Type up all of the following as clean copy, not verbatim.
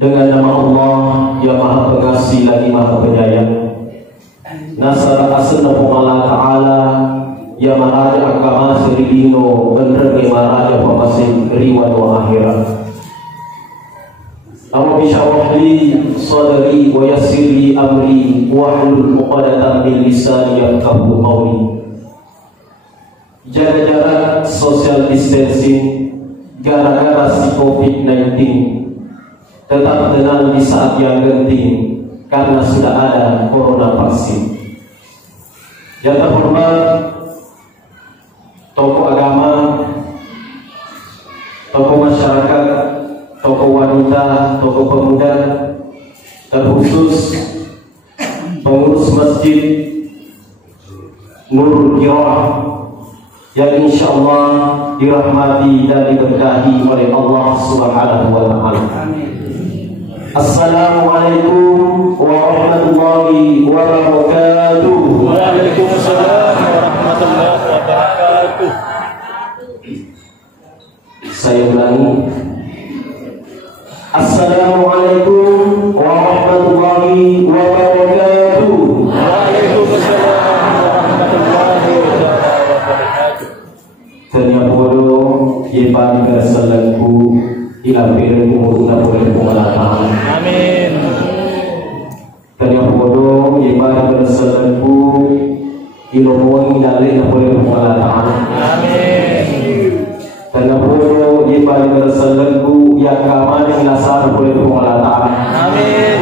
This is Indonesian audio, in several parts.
Dengan nama Allah yang Maha Pengasih lagi Maha Penyayang. Nasara asna Allah Ta'ala yang maraja agama serigino bener maraja pemasin riwan wa akhirat. Amma bisyawahli sadari wa yassirli amri wahlul 'uqdatam min lisani yafqahu qawli. Jaga jarak, social distancing gara-gara si COVID-19. Tetap tenang di saat yang genting karena sudah ada corona vaksin. Yang terhormat tokoh agama, tokoh masyarakat, tokoh wanita, tokoh pemuda, terkhusus pengurus masjid Nurul Qiraah yang insya Allah dirahmati dan diberkahi oleh Allah Subhanahu wa Ta'ala. Assalamualaikum warahmatullahi wabarakatuh. Waalaikumsalam warahmatullahi wabarakatuh. Saya ulangi. Assalamualaikum warahmatullahi wabarakatuh. Waalaikumsalam warahmatullahi wabarakatuh. Ternyata bodoh yepan keresalanku ilapir umurna boleh pengalatan. Amin. Ternyata bodoh yepan keresalanku ilmuwan dalil boleh pengalatan. Amin. Ternyata bodoh yepan keresalanku yang kamane nasar boleh pengalatan. Amin.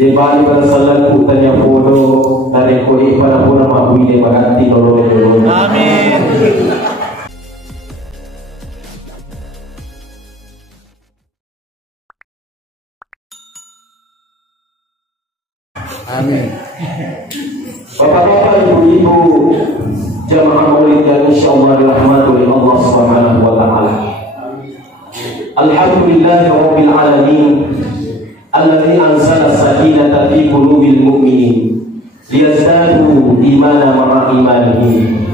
Yepan keresalanku ternyata bodoh dari koi pada pun mabui de maganti nolong. Amin. Amin. Bapak-bapak, ibu-ibu, jamaah maulid yang insyaallah dirahmati oleh Allah Subhanahu wa Ta'ala. Alhamdulillahirabbil alamin alladzi anzala sakinata fi qulubil mu'minin liyazdadu imanan ma'a imanihim.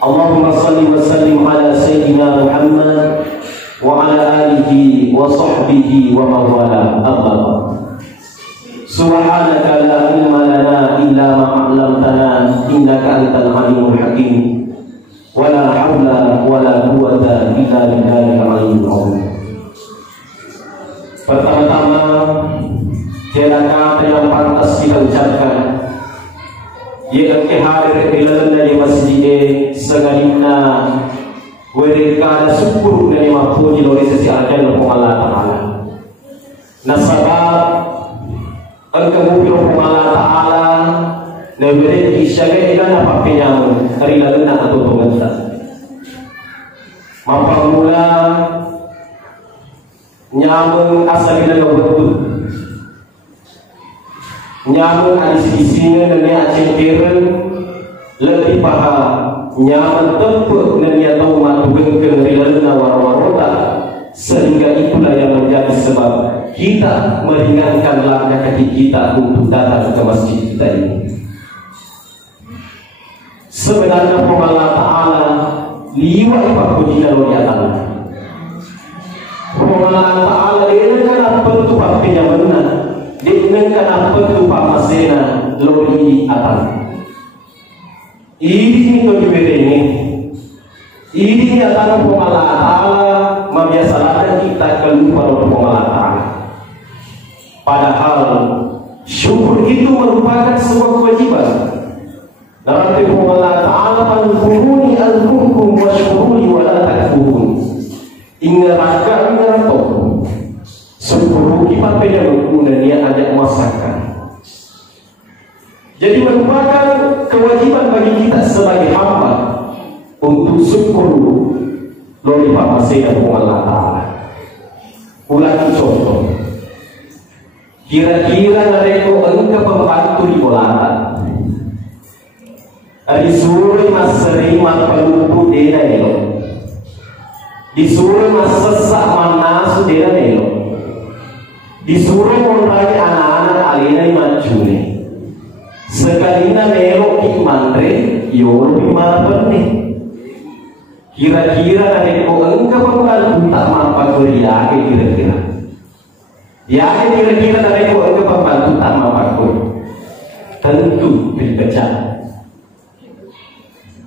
Allahumma shalli wa sallim ala sayyidina Muhammad wa ala alihi wa sahbihi wa man wala. Amma Subhanaka la ilma lana illa ma 'allamtana innaka antal alimul hakim. Wala haula wala quwwata illa billahil aliyyil azim. Pertama-tama tiada kata yang pantas kita ucapkan yang hadir di dalam masjid segalina wedeka syukur dari mapuji dari sisi Allah Ta'ala. Nasabah Al-Kabubir Allah Ta'ala Neberi isyagai ilan apa penyamu Hari lalu nak atau pengentas Mampak mula Nyamun asal ilan betul Nyamun adis-isinya Nanya aceh keren Lebih paham Nyamun tepuk Nanya tahu matu gengkeng Hari lalu nak warwarota Sehingga itulah yang menjadi sebab kita meringankan langkah kaki kita untuk datang ke masjid kita ini. Sebenarnya Allah Ta'ala liwat pakujian oleh Allah. Allah Ta'ala dia kan apa tu papinya benar. Dia kan apa tu pamasena lori atas. Ini tu diberi. Ini adalah Allah Ta'ala membiasakan kita keluar dari Allah Ta'ala. Padahal syukur itu merupakan sebuah kewajiban. Dalam firman Allah Ta'ala, "Fadhkuruni azkurkum washkuruni wa la takfurun." Ingat toh. Syukur kita pada kemudian dia ajak masakan. Jadi merupakan kewajiban bagi kita sebagai hamba untuk syukur dari pamasena Allah Ta'ala. Ulangi contoh. Kira-kira mereka engkau pembantu di bolatan. Disuruh mas sering mapalupu dena elo. Disuruh mas sesak manasu dena elo. Disuruh monrai anak-anak alina imacune. Sekalina melo ikmandre yo lebih malaperne. Kira-kira mereka engkau pembantu tak mampu beriake kira-kira. Ya kira-kira dari ko ang pembantu tama aku tentu dibaca.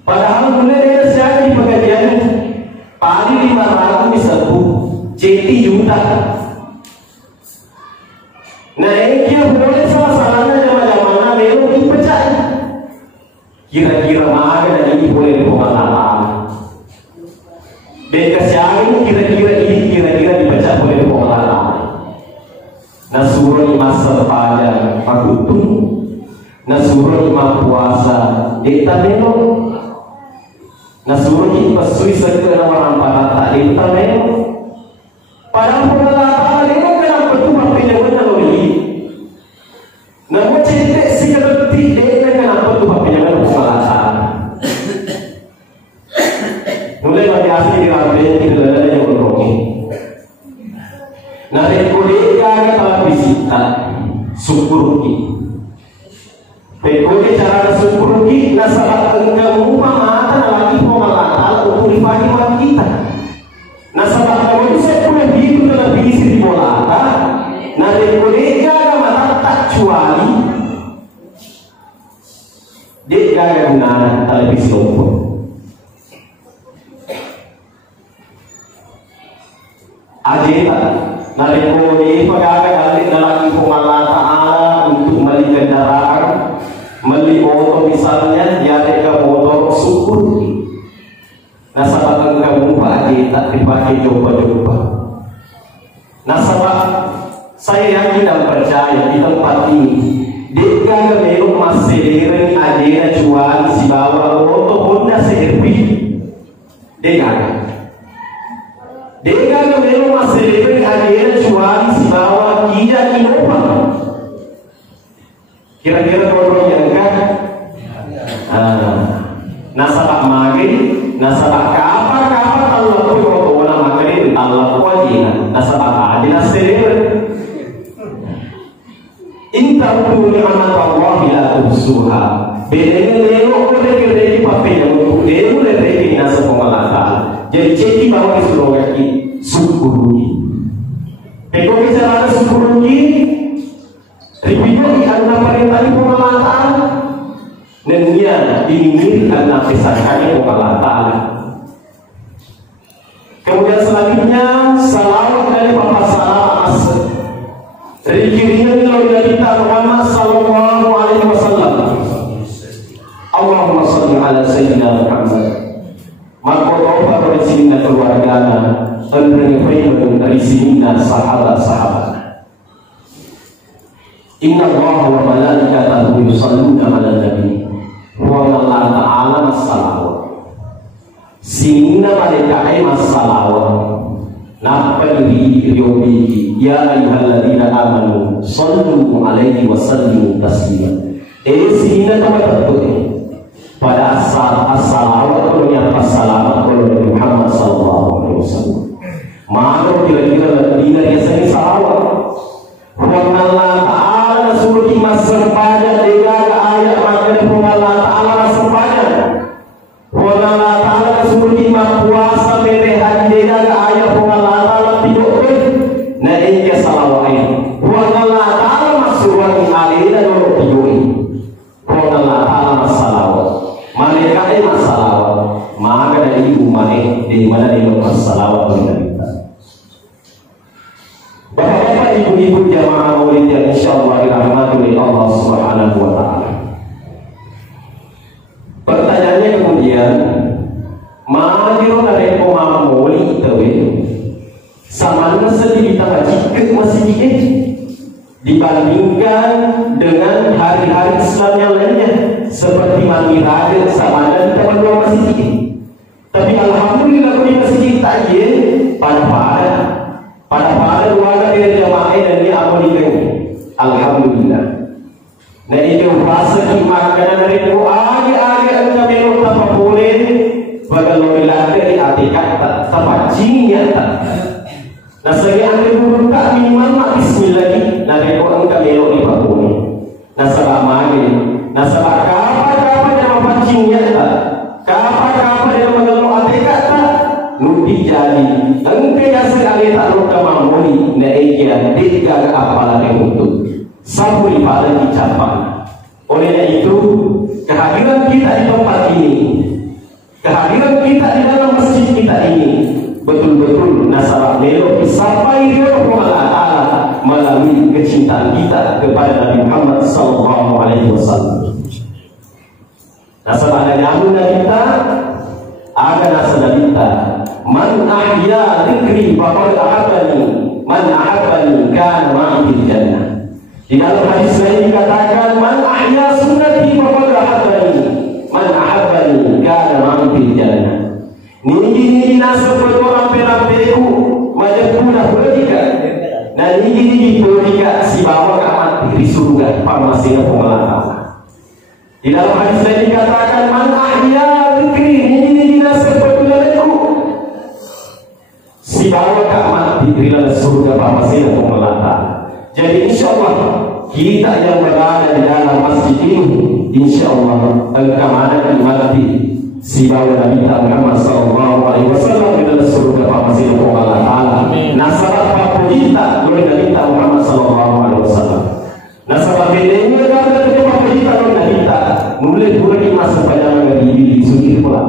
Padahal mulai dari siang di pengajian paling 500 serbu ceti juta. Nah ini boleh salah-salahnya zaman-zaman memang dibaca. Kira-kira mana dan ini boleh dipengaruhi. Dan kesiaran kira-kira ini kira-kira dibaca boleh dipengaruhi. Nasuruh masa pada pakutung, nasuruh puasa deta melo, nasuruh pasui segera orang pada tak deta melo. Padahal pengalaan ini kenapa tu pakai yang mana lagi? Namun cerita seperti deta kenapa tu pakai yang mana pengalaan? Mulai bagi asli diramai tidak ada yang berdoa. Nah, rekode kaya telah visita syukuruki. Rekode cara syukuruki nasabah kamu mata lagi pengalat untuk dipahami kita. Nasabah kamu itu saya punya biru dalam visi di bola. Nah, rekode kaya mata tak cuali. Dia kaya guna televisi umum. Ajita. Nareko di pagkakagalit na lagi po Allah Ta'ala untuk mali kendaraan, mali motor misalnya, yate ka motor syukur. Nasabak kamu Pak Haji tak dipakai coba-coba. Nasabak saya yakin dan percaya di tempat ini dia memang masih diri aja jual si bawa motor Honda CR-V dia memang masih diri aja jual si bawa Kia Innova. Kira-kira kalau yang kan nasabak magi, nasabak kapal Allah pun kalau nama kali Allah wajib nasabak adil nasir. Inta tu ni'mat Allah la tuhsuha. Bedanya lewat mereka pakai yang untuk dia mulai mereka nasa pengalatan. Jadi ceki bawa disuruh kaki syukuri. Peko bicara syukuri, ributnya karena perintah pengalatan. Dan dia ingin karena pisahkannya pengalatan. Kemudian selanjutnya salawat dari Bapak Salam dari kirinya dari kita Muhammad sallallahu alaihi wasallam. Allahumma shalli ala sayyidina Muhammad. Maka doa dari sini keluarganya dan dari sini sahabat-sahabat. Inna Allah wa malaikatahu yusalluna 'alan nabi wa Allah ta'ala as-salawat. Sinina malaikat as-salawat. Naqali yobi ya ayyuhalladzina amanu sallu 'alaihi wa sallimu taslima. Sinina betul pada as-salawat kalau yang as-salawat kalau Muhammad sallallahu alaihi wasallam. Maka kira-kira dina biasanya salawat. Allah Ta'ala suruh masuk pada dengan ayat maka Allah Ta'ala masuk pada. Allah Ta'ala suruh puasa berehat dengan ayat Allah Ta'ala tidur. Nah ini salawat ini. Allah Ta'ala masuk alih dan tidur. Allah Ta'ala salawat. Malaikat salawat. Maka dari umat di mana dia salawat kepada kita. Bapak-bapak, ibu-ibu jamaah maulid yang insyaallah dirahmati oleh Allah Subhanahu wa taala. Pertanyaannya kemudian, majiro dari pemam maulid itu sama sedih kita jika masih dikit dibandingkan dengan hari-hari Islam yang lainnya seperti mandi raya sama dan kita berdua masih dikit. Tapi alhamdulillah di masjid takjil pada keluarga dari jamaah dan dia abadikan. Alhamdulillah. Nah itu rasa makanan dari agi anda melu tanpa boleh bagaimana lelaki di atikat tanpa jinnya tak. Nah segi anda buka minimal mak bismillah. Nah dari anda melu di boleh. Nah sebab magi. Nah sebab kapan nama jinnya tak. Kapan dia mengeluh atikat tak. Nuti jadi. Engkau yang sekali tak luka mamuni amoi na ekia dega apala untuk saburi pada dicapai. Oleh itu kehadiran kita di tempat ini, kehadiran kita di dalam masjid kita ini betul-betul nasabah melo sampai dia Allah melalui kecintaan kita kepada Nabi Muhammad sallallahu alaihi wasallam. Nasabah nyamun kita ada nasabah kita man ahya dzikri faqad ahabbani man ahabbani kana ma'i fil jannah. Di dalam hadis lain dikatakan man ahya sunnati faqad ahabbani man ahabbani kana ma'i fil jannah. Nini nasa orang perapeku majapuna politika na nini politika si bawa kamat di surga pamasina pemalata. Di dalam hadis lain dikatakan man ahya dzikri nini nasa politika si bawa kamat di dalam surga pamasina pemalata. Jadi insyaallah kita yang berada di dalam masjid ini insyaallah engkau mana dimati si bawa Nabi Muhammad sallallahu alaihi wasallam di dalam surga pamasina Allah Taala. Nasabah papujita oleh Nabi Muhammad sallallahu alaihi wasallam. Nasabah bedanya dalam ketika papujita oleh Nabi mulai bulan masa perjalanan di sugih pula.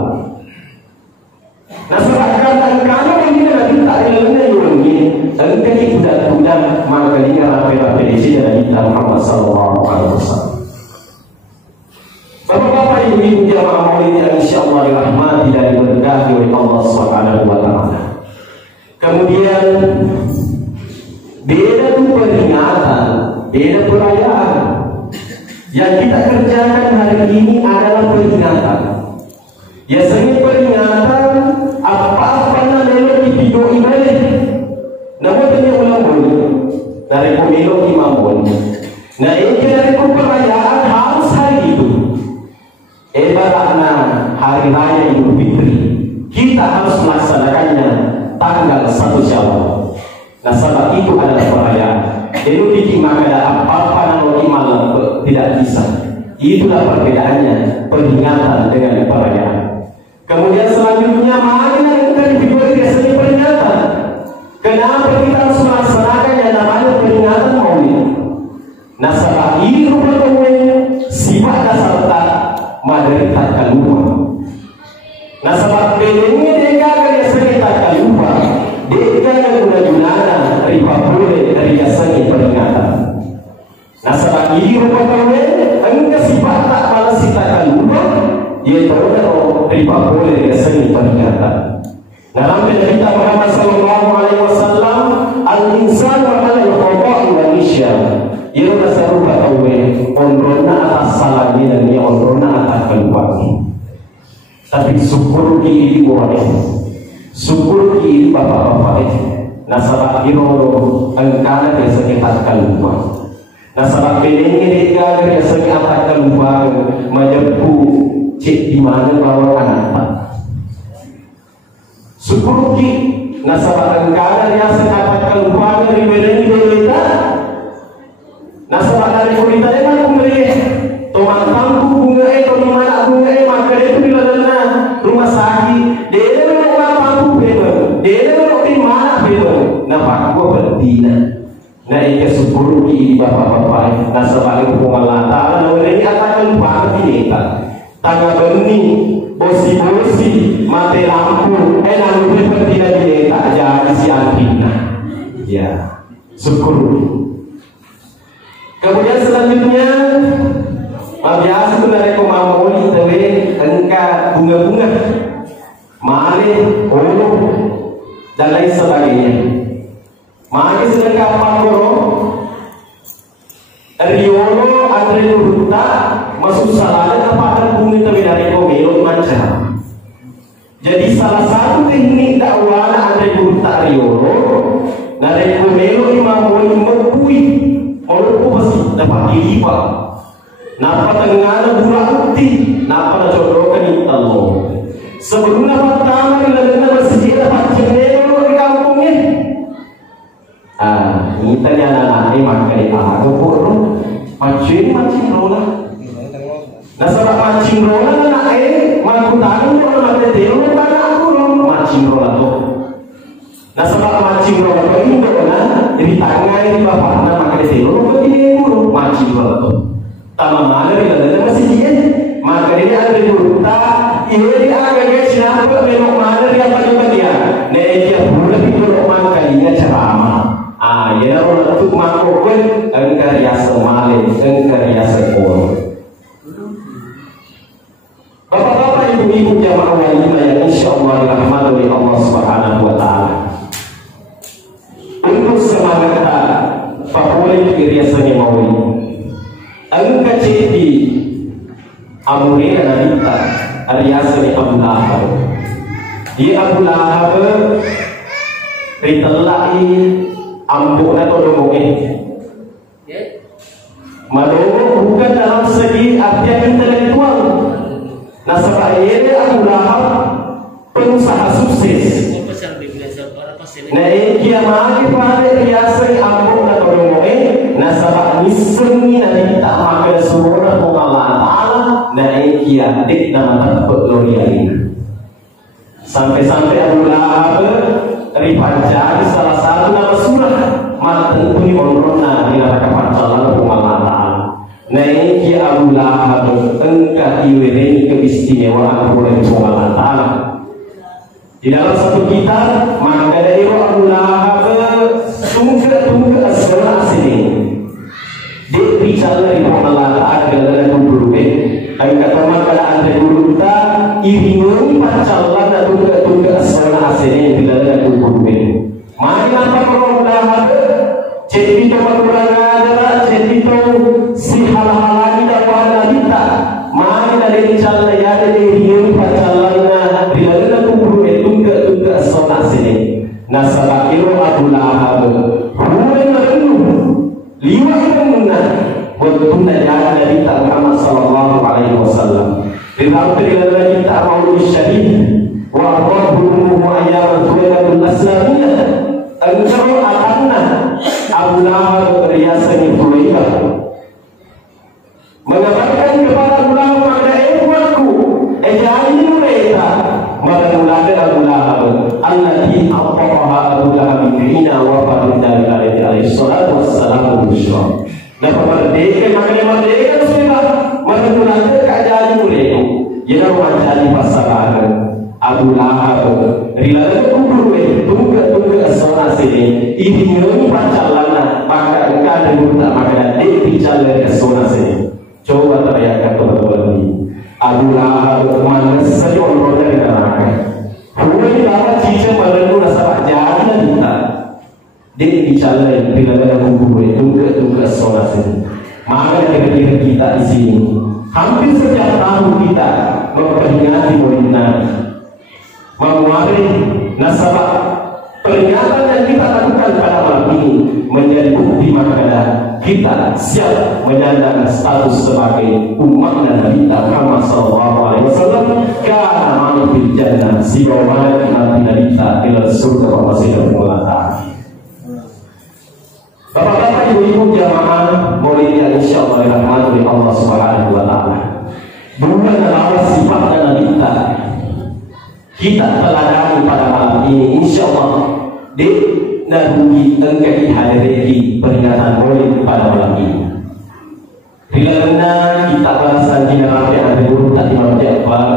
Nasabah kata kalau ini Nabi ilmu ini engkau budak-budak makanya rapi-rapi di sini Nabi Muhammad sallallahu alaihi wasallam. Bapak-bapak ibu-ibu jamaah maulid yang insyaallah dirahmati dan diberkahi oleh Allah Subhanahu wa taala. Kemudian beda peringatan, beda perayaan. Yang kita kerjakan hari ini adalah peringatan. Ya seni peringatan apa-apa yang melo video ibalik. Namun dia ulang dari pemilu imam pun. Nah ini dari perayaan harus hari itu. Ibaratnya hari raya Idul Fitri kita harus melaksanakannya tanggal 1 Syawal. Nah sebab itu adalah perayaan. Idul Fitri maka ada apa-apa yang imal tidak bisa. Itulah perbedaannya peringatan dengan perayaan. Kemudian selanjutnya mana yang kita diberi biasanya peringatan. Kenapa kita harus melaksanakan yang namanya peringatan maulid? Nah sebab ini rupanya sifat dasar madari tak keluar. Nah sebab bedanya dia kaya seni tak keluar. Dia kaya guna-gunana riba boleh dari seni peringatan. Nah sebab ini rupanya engkau sifat tak malas tak keluar. Dia tahu riba boleh dari seni peringatan. Dalam kita Muhammad sallallahu alaihi wasallam al-insan wa al-qada'i wa nisya. Ia rasa rupa tahu ondrona atas salahnya dan ia ondrona atas keluar. Tapi syukur di boleh, syukur di bapak-bapak itu. Nasabah kiro engkau biasanya tak keluar. Nasabah bedanya dia biasanya tak keluar menjepu cek di mana bawa anak. Syukur di nasabah engkau biasanya tak keluar dari bedanya dia. Nasabah dari kulita dia mana kumpulnya? Tomat tampu bunga tomat mana bunga maka itu dilalana rumah sakit. Dia memang orang tampu beda. Dia memang di mana beda. Nampak gua betina. Nah ini syukur di bapak-bapak. Nasabah itu Allah Taala ini akan banget ini tak. Tangga benih, bosi-bosi, mati lampu, lalu betina dia tak jadi si antina. Ya, syukur. Kemudian selanjutnya biasa itu dari komamoli tewe engka bunga-bunga male ulu dan lain sebagainya. Mari sedangkan pakoro riolo andre ruta masuk salahnya apa bunga tewe dari komelo macam. Jadi salah satu teknik dakwah andre ruta riolo dari komelo imamoli mengkui orang pasti dapat dilipat. Napa tengah bulan bukti, napa jodohkan Allah. Sebelum dapat tangan dengan masjid dapat jendela di kampungnya. Ini tanya anak-anak makai aku pun mancing rola. Nah sebab mancing rola anak mampu tangan kalau mati dia tangan aku mancing rola tu. Nah sebab mancing rola ini bagaimana? lo begini guru macam itu. Tama mana dia ada masih dia. Maka dia ada guru tak. Ini dia agak siapa memang mana dia apa dia. Dia pula itu orang kalinya ceramah. Ya orang tu makhluk engkar ya semale, engkar ya sekor. Bapak-bapak, ibu-ibu jamaah walimah yang insyaallah dirahmati oleh Allah Subhanahu wa taala. Untuk semangat favorit riasanya maulid. Engkau jadi amurena nabita riasanya Abu Lahab. Dia Abu Lahab ritelahi ambuk na tolong Madongo bukan dalam segi artian intelektual. Nah sebab ini Abu Lahab pengusaha sukses. Nah ini kiamat pada riasa ambuk na tolong nah sebab misengi nanti tak makan surah Allah Taala. Nah ini kiamat nama terpeloria ini. Sampai-sampai Abu Lahab ripancari salah satu nama surah matan puni onrona di neraka pancalan Allah Taala. Nah ini kia Abu Lahab engkau iwireni keistimewaan oleh Allah Taala. Di dalam satu kitab maka dari Abu Lahab tunggu asal sini. Dia bicara di Allah Taala dalam dulu engkau maka ada dulu ta iringi pancalan dan tunggu asal sini di dalam dulu. Mari apa Abu Lahab jadi cuma kurang ajar, jadi tu si hal-hal lagi dapat kita. Mari dari jalan ya dari hidup perjalanan bila kita kubur tunggu solat sini. Nasabah kilo Abu Lahab, hujan merenung, liwat mengenai bertunda jalan dari Muhammad Sallallahu Alaihi Wasallam. Bila kita maulid syarif, wa Allahu mu'ayyar tuwailatul aslamiyah. Engkau akanlah Abu Lahab beriasan Hulaibah mengabarkan kepada Abu Lahab mengenai buatku jadi mereka mengenai Abu Lahab allati aqaha Abu Lahab bina wa faridna alaihi salatu wassalamu bisyara. Dan merdeka maknanya merdeka sudah mengenai keadaan mereka yang menjadi pasangan Abu Lahab rilada kubur tunggu asal sini ini nyanyi pacalan maka engkau ada guna maka dia bicara asal sini. Coba teriakan teman-teman ini Abu Lahab mana saja orang dari neraka. Hujan dapat cica merenung nasabah jalan kita. Dia bicara rilada kubur tunggu asal sini. Maka kira-kira kita di sini hampir setiap tahun kita memperingati Maulid Nabi. Menguari nasabah peringatan yang kita lakukan pada malam ini menjadi bukti makna kita siap menyandang status sebagai umat Nabi Muhammad Sallallahu Alaihi Wasallam karena malu bil jannah si bawah nanti kita ila surga masih bermula. Bapak-bapak, ibu-ibu jamaah maulid yang insyaallah dirahmati oleh Allah Subhanahu Wa Taala. Bukan adalah sifat dan kita. Kita teladani pada malam ini insyaallah di nabi engkau hadiri peringatan maulid pada malam ini. Bila kita bahasa jiran yang ada guru tadi Imam Ja'far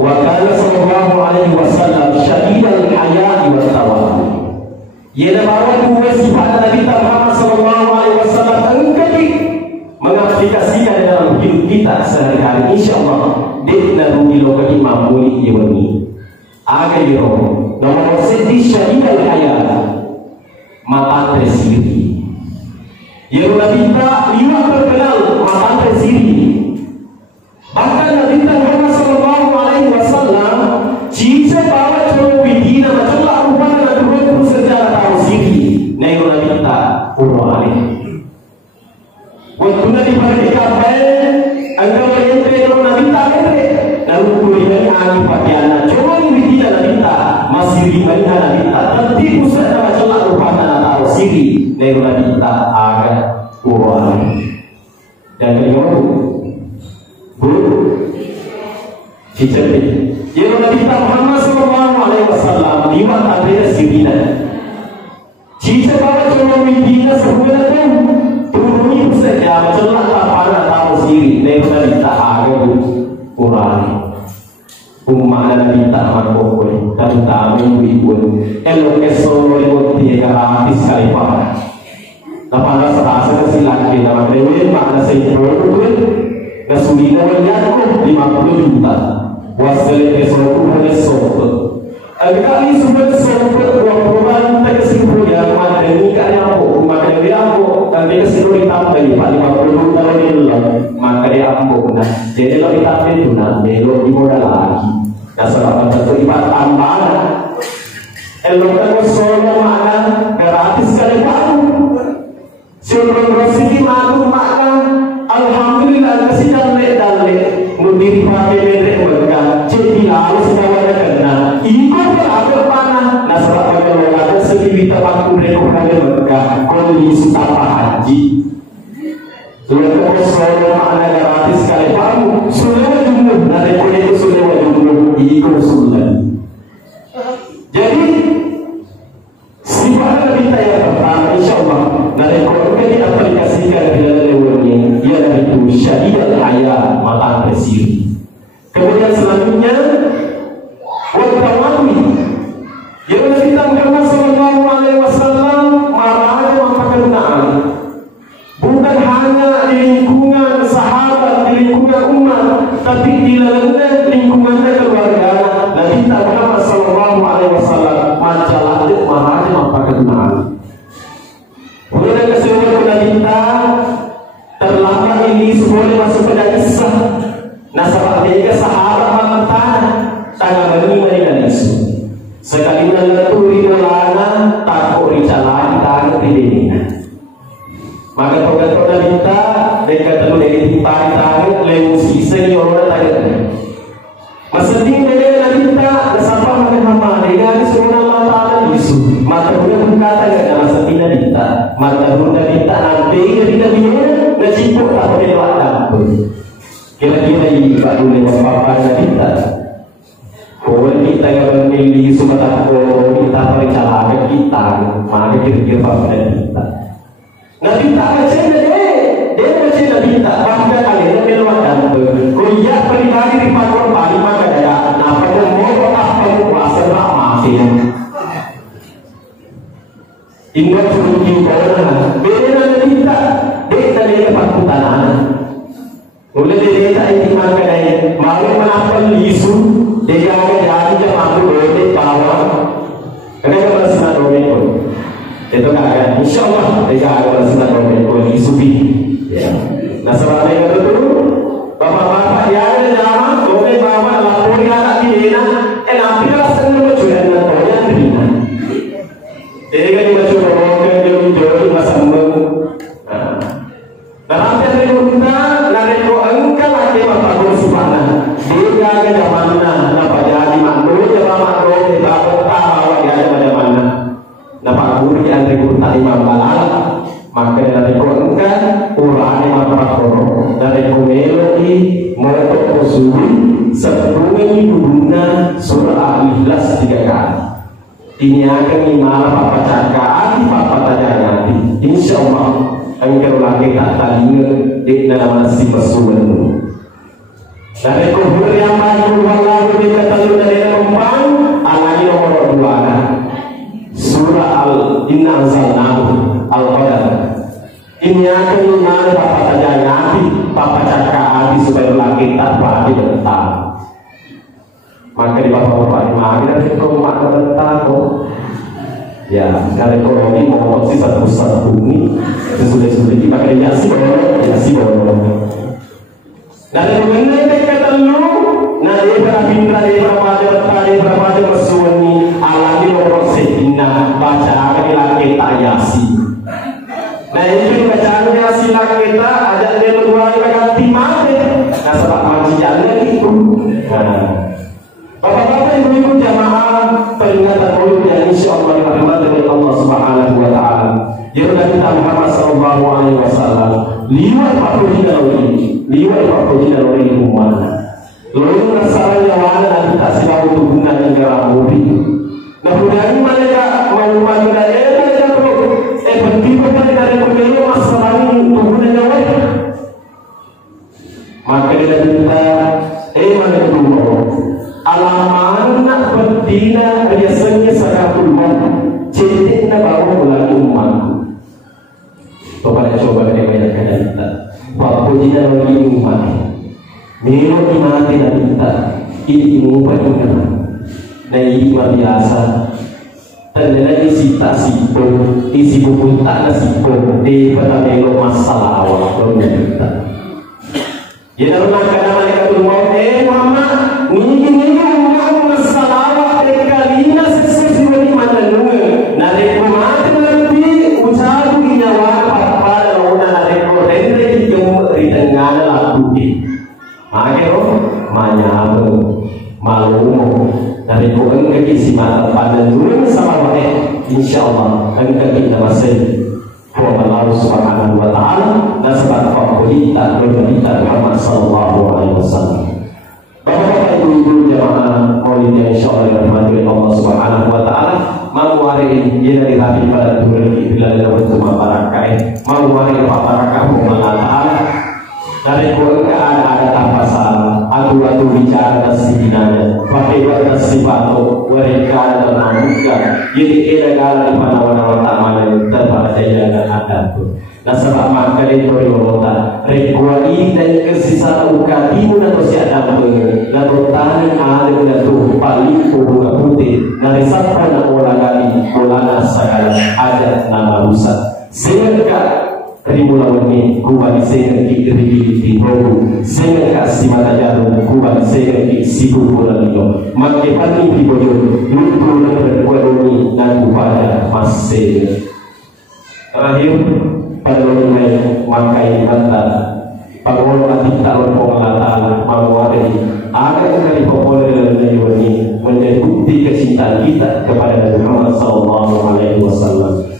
wa kana sallallahu alaihi wasallam syadidal haya'i wa tawadu. Ia bawa dua sifat Nabi Muhammad sallallahu alaihi wasallam engkau mengaplikasikan dalam hidup kita sehari-hari insyaallah. Dia nabi lokal imam mulia ini. Agak yo, nomor sedih syadidal hayat mata tersiri. Yang Nabi lima terkenal mata tersiri. Bahkan Nabi Muhammad Sallallahu Alaihi Wasallam jika bawa cowok bidina macam lah rupanya nak turun sejarah tahu siri. Naik Nabi kita Qur'an. Waktu Nabi berdekat engkau yang Nabi tak lalu kuliah ani pakaian cuma ini tidak kita masih dimana Nabi tak tapi pusat nama celak rupanya tahu siri dari Nabi tak agak Quran dan kedua bu cicerti yang Nabi Muhammad Sallallahu Alaihi Wasallam lima ada sirina Cita bawa cuma wibina sebenarnya turuni saja celak tanpa tahu siri mereka ditahan kurang umma dan ditahan pokok dan tahu ibu elok esok lewat tiga ratus kali parah apa ada serasa kesilakan dalam dewi makna seimbang kesulitan wajahku 50 juta wasle esok hanya sobat kali sudah sobat dua kesimpulan materi karya materi aku dan dia kesimpulan ditambah 50 juta materi aku nah jadi lo ditambah itu nah melo di modal lagi nah sebab itu ibarat tambahan elok solo mana gratis kali baru sebelum resiki malu makna alhamdulillah kasih dalek mudiri pakai merek mereka jadi harus bawa kena ikut berada panah nah sebab kalau ada sendiri tempat mereka mereka kondisi tanpa haji lalu solo makna gratis kali baru sudah jumlah dari itu sudah jumlah ikut sudah jadi sifat kita yang pertama insyaallah dari Quran diaplikasikan di dalam lewatnya ialah itu syariat haya mata bersih. Kemudian selanjutnya watawami yang kita Muhammad sallallahu alaihi wasallam marahnya memperkenaan bukan hanya di lingkungan sahabat, di lingkungan umat, tapi di dalam lingkungan keluarga. Nabi Muhammad sallallahu alaihi wasallam majalah marahnya memperkenaan. Kemudian kesimpulan kita terlambat ini boleh masuk pada kisah. Nah sebab dia sahabat mengatakan tangan beri dengan isu. Sekali melalui dolana takut ricalah tangan tidak. Maka pegawai kita dekat terlalu dari timpa tangan lewat sisa ni orang tanya. Maksudnya dengan kita siapa mengenal dengan Rasulullah Taala isu. Maka boleh berkata dalam setiap kita. Maka bunda kita nanti ketika dia ngecipuk tak boleh lewat kira-kira ini Pak boleh membapak kita boleh kita yang memilih sumatera kita perencanakan kita mana kira-kira bapak kita nah kita baca dia baca kita baca kalian yang lewat kuliah pribadi di patok bali maka daya nah pada mau apa puasa tak masih Ingat suruh orang beda dengan kita, dia tadi dapat putaran. Mulai dari kita ini makan malu menapal isu, dia akan jadi jamaah boleh bawa. Kenapa masih nak domai pun? Itu kan, insyaallah dia akan masih nak domai pun isu bi. Nah sebab itu tu, bapak-bapak dia ada jamaah domai bawa lapor anak dia, nampi lah sendiri jualan namanya dia. Jadi kan macam orang yang menjual masambang. Dalam teori kita, nanti kau engkau lagi mahu supana. Dia ada zaman mana? Nampak jadi makro, zaman makro kita tahu dia ada pada mana. Nampak guru yang kita imam balal. Maka nanti kau engkau urang imam makro. Nanti kau melodi motor kosuri sebelum guna surah Al-Ikhlas 3 kali. Ini akan dimana Papa cakap, Papa tanya nanti. Insya Allah, engkau lagi tak tanya di dalam nasi masukan. Dari kubur yang maju walau kita tahu dari tempat, alani nomor 2 surah Al-Inna Anzalnahu Al-Qadar. Ini akan dimana Papa tanya nanti, Papa cakap nanti supaya lagi tak bagi tentang. Maka di bapak-bapak ini mari nanti kau makan tentang ya kalau ekonomi mau sih satu bumi sesudah kita pakai jasi boleh dan mengenai kata lu nah dia berpindah dia berapa bersuami alami proses inna bacaan lagi tak yasi nah itu bacaan yasi lagi kita ada dia berdua ganti mati nah sebab masih jalan itu Bapak-bapak ibu-ibu jamaah peringatan Maulid yang insyaallah dirahmati oleh Allah Subhanahu wa taala. Ya Nabi Muhammad sallallahu alaihi wasallam, liwat pakuhina lori umat. Lori rasanya wana nanti tak silau untuk guna negara Maulid. Nah, dari mereka mau mereka tidak lagi umat. Memang di mati dan kita ini umat kita. Nah ini biasa. Dan isi tak sibuk, isi buku tak sibuk di pada melo masalah awal kita. Ya dalam kadang mereka berumur, Muhammad, ini masalah awal kali na sesuatu di mana nunge. Nari mati nanti usaha tu nyawa pada orang nari korente kita di tengah lalu di. Makero manyabu malumu dari kurang kaki si mata pada dulu sama wae insyaallah engkau kita masih Allah Subhanahu wa taala dan sebab kita berita Muhammad sallallahu alaihi wasallam. Bapak Ibu jemaah maulid yang insyaallah dirahmati Allah Subhanahu wa taala, mawari dari hari pada dulu bila ada bertemu barakah, mawari barakah Allah taala dari kurang ada tanpa salah adu bicara tersinanya pakai tersifatu mereka dalam muka jadi ilegal di mana-mana taman terbaca yang ada tu. Nah sebab maka itu riwayat rekuali dan kesisa ukatimu atau siapa pun lalu tangan ada tu paling bunga putih dari siapa nak orang lagi orang segala ada nama rusak sehingga Rimula ini kuba disenya di horu senya kasih mata jarum kuba disenya di siku bola liyo makai pani di bojo lutu berkuadoni dan kupada masih terakhir pada orang makai mata pagolo kita pengalaman mawari akan dari populer ini menjadi bukti kecintaan kita kepada Nabi Muhammad SAW.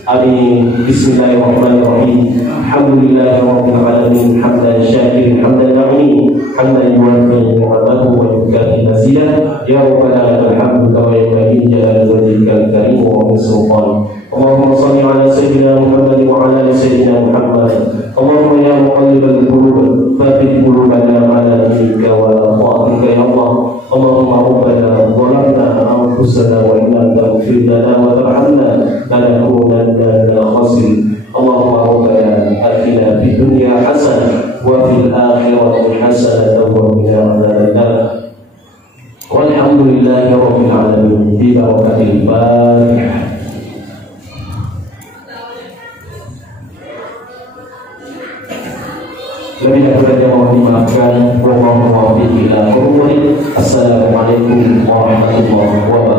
Amin. Bismillahirrahmanirrahim. Alhamdulillahirabbil alamin. Hamdan syakirin, hamdan na'im, hamdan yuwafi ni'matahu wa yukafi mazidah. Ya Rabbana lakal hamdu kama yanbaghi li jalali wajhikal karim wa min sultan. Allahumma shalli ala sayyidina Muhammad wa ala ali sayyidina Muhammad. Allahumma ya muqallibal qulub, tsabbit qulubana ala dinika wa ta'atika ya Allah. Allahumma rabbana zalamna anfusana wa in lam taghfir lana wa tarhamna lanakunanna minal khasirin. Allahumma rabbana atina fid dunya hasanah wa fil akhirati hasanah wa qina adzabannar. Walhamdulillahi rabbil alamin. Bi barakatil Fatihah. Lebih daripada mohon dimaafkan. Wassalamualaikum warahmatullahi wabarakatuh.